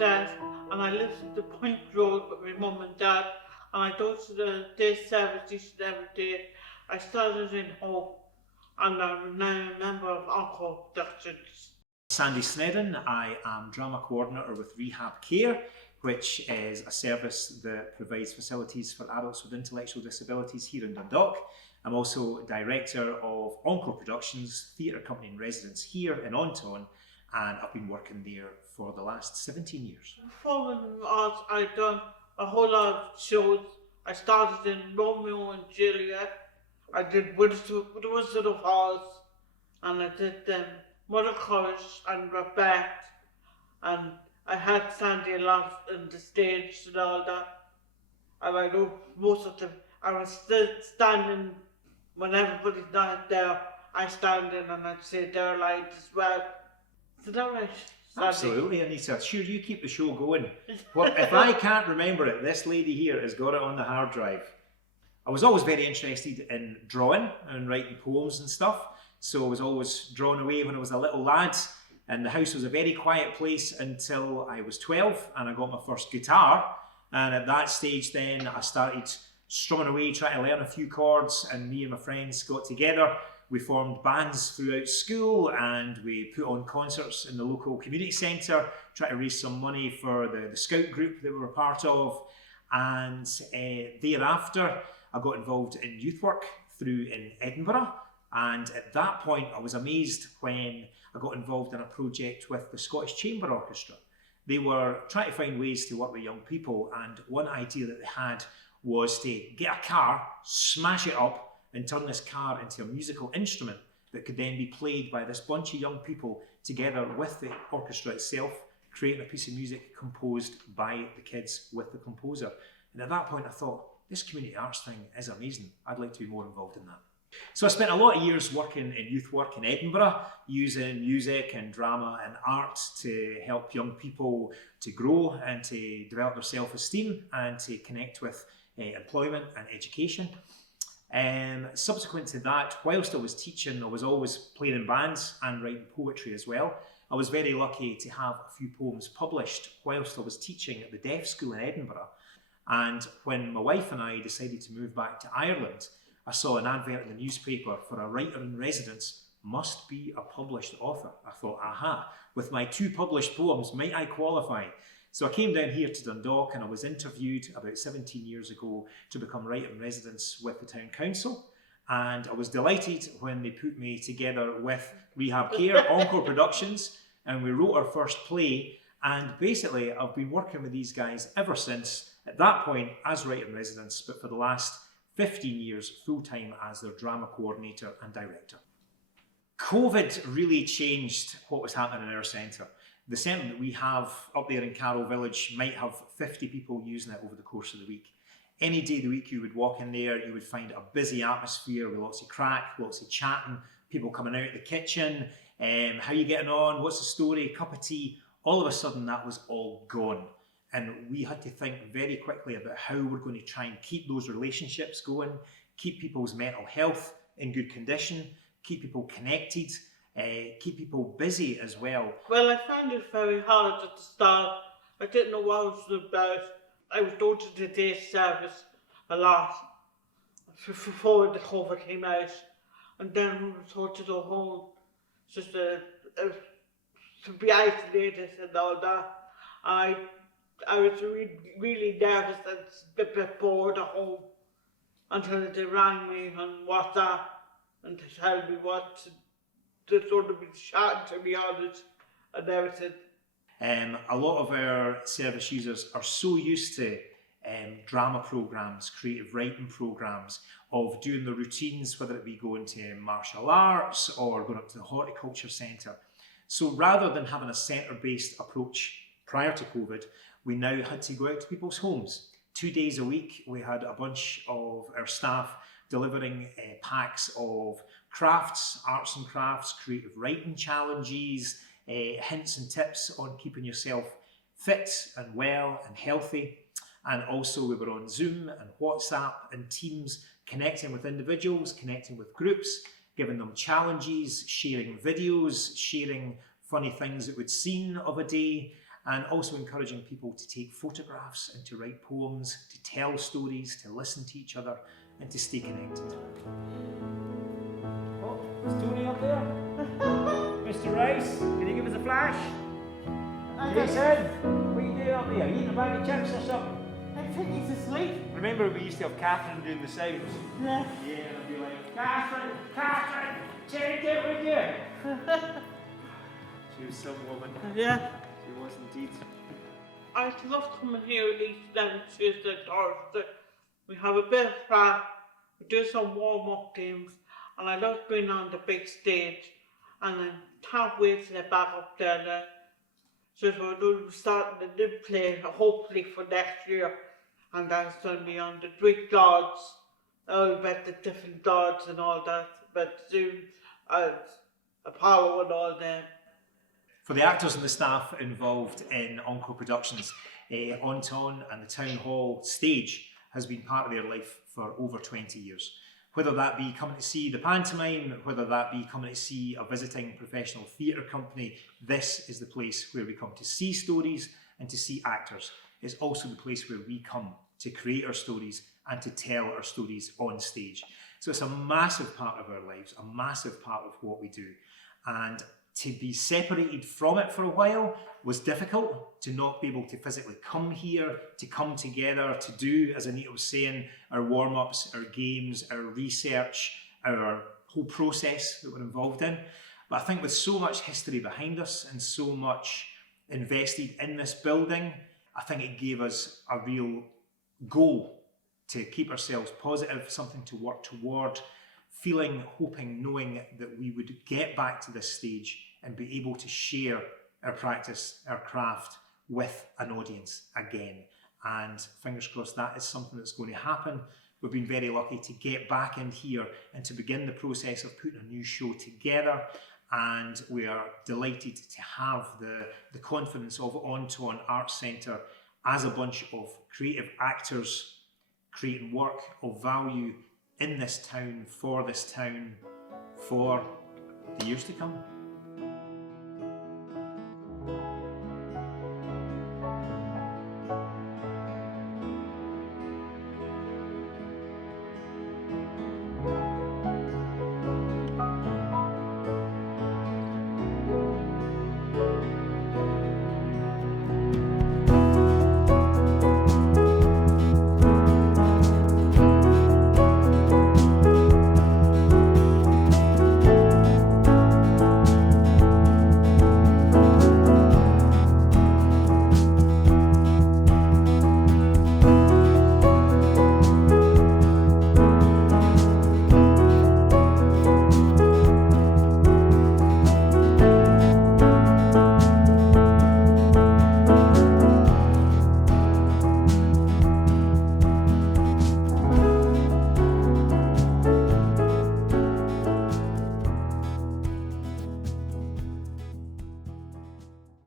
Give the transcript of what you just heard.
Dad, and I lived at the Point Road with my mum and Dad, and I go to the day service each and every day. I started in Hope, and I'm now a member of Encore Productions. Sandy Sneddon, I am Drama Coordinator with Rehab Care, which is a service that provides facilities for adults with intellectual disabilities here in Dundalk. I'm also Director of Encore Productions, theatre company in residence here in An Táin, and I've been working there for the last 17 years. Performing arts, I've done a whole lot of shows. I started in Romeo and Juliet, I did Wizard of Oz, and I did Mother Courage and Rebecca, and I had Sandy a lot in the stage and all that. And I know most of them. I was still standing when everybody's not there. I stand in and I'd say their lines as well. Is that right, Sandy? Absolutely, Anita. Sure, you keep the show going. Well, if I can't remember it, this lady here has got it on the hard drive. I was always very interested in drawing and writing poems and stuff, so I was always drawn away when I was a little lad, and the house was a very quiet place until I was 12 and I got my first guitar, and at that stage then I started strumming away, trying to learn a few chords, and me and my friends got together. We formed bands throughout school and we put on concerts in the local community centre, trying to raise some money for the scout group that we were part of, and thereafter I got involved in youth work through in Edinburgh, and at that point I was amazed when I got involved in a project with the Scottish Chamber Orchestra. They were trying to find ways to work with young people, and one idea that they had was to get a car, smash it up, and turn this car into a musical instrument that could then be played by this bunch of young people together with the orchestra itself, creating a piece of music composed by the kids with the composer. And at that point I thought, this community arts thing is amazing. I'd like to be more involved in that. So I spent a lot of years working in youth work in Edinburgh, using music and drama and art to help young people to grow and to develop their self-esteem and to connect with employment and education. Subsequent to that, whilst I was teaching, I was always playing in bands and writing poetry as well. I was very lucky to have a few poems published whilst I was teaching at the Deaf School in Edinburgh. And when my wife and I decided to move back to Ireland, I saw an advert in the newspaper for a writer in residence must be a published author. I thought, aha, with my 2 published poems, might I qualify? So I came down here to Dundalk and I was interviewed about 17 years ago to become writer in residence with the town council. And I was delighted when they put me together with Rehab Care, Encore Productions, and we wrote our first play. And basically, I've been working with these guys ever since, at that point as writer in residence, but for the last 15 years full-time as their drama coordinator and director. COVID really changed what was happening in our centre. The centre that we have up there in Carroll Village might have 50 people using it over the course of the week. Any day of the week you would walk in there, you would find a busy atmosphere with lots of crack, lots of chatting, people coming out of the kitchen, how you getting on, what's the story, cup of tea. All of a sudden that was all gone. And we had to think very quickly about how we're going to try and keep those relationships going, keep people's mental health in good condition, keep people connected, keep people busy as well. Well, I found it very hard at the start. I didn't know what it was about. I was going to the day service a lot before the COVID came out, and then we were told to go home, just to be isolated and all that. I was really nervous and a bit bored at home until they rang me on WhatsApp and to tell me what they're going to be chatting to me on it and everything. A lot of our service users are so used to drama programmes, creative writing programmes, of doing the routines, whether it be going to martial arts or going up to the horticulture centre. So rather than having a centre-based approach prior to COVID, we now had to go out to people's homes. 2 days a week, we had a bunch of our staff delivering packs of crafts, arts and crafts, creative writing challenges, hints and tips on keeping yourself fit and well and healthy. And also we were on Zoom and WhatsApp and Teams, connecting with individuals, connecting with groups, giving them challenges, sharing videos, sharing funny things that we'd seen of a day. and also encouraging people to take photographs and to write poems, to tell stories, to listen to each other and to stay connected. Oh, is Tony up there? Mr. Rice, can you give us a flash? Jason, what are you doing up there? Eating a bag of chips or something? I think he's asleep. Remember we used to have Catherine doing the sounds? Yeah. Yeah, and I'd be like, Catherine, Catherine, take it with you. She was some woman. Yeah. She was indeed. I love coming here each day, Tuesday, Thursday. We have a bit of fun, we do some warm-up games, and I love being on the big stage. And I can't wait to get back up there now. So we'll be starting a new play, hopefully for next year. And that's going to be on the Greek gods, all about the different gods and all that, but Zeus and Apollo and all them. For the actors and the staff involved in Encore Productions, An Táin and the Town Hall stage has been part of their life for over 20 years. Whether that be coming to see the pantomime, whether that be coming to see a visiting professional theatre company, this is the place where we come to see stories and to see actors. It's also the place where we come to create our stories and to tell our stories on stage. So it's a massive part of our lives, a massive part of what we do. And to be separated from it for a while was difficult, to not be able to physically come here, to come together, to do, as Anita was saying, our warm-ups, our games, our research, our whole process that we're involved in. But I think with so much history behind us and so much invested in this building, I think it gave us a real goal to keep ourselves positive, something to work toward, feeling, hoping, knowing that we would get back to this stage and be able to share our practice, our craft with an audience again. And fingers crossed that is something that's going to happen. We've been very lucky to get back in here and to begin the process of putting a new show together. And we are delighted to have the confidence of An Táin Arts Centre as a bunch of creative actors creating work of value in this town, for the years to come.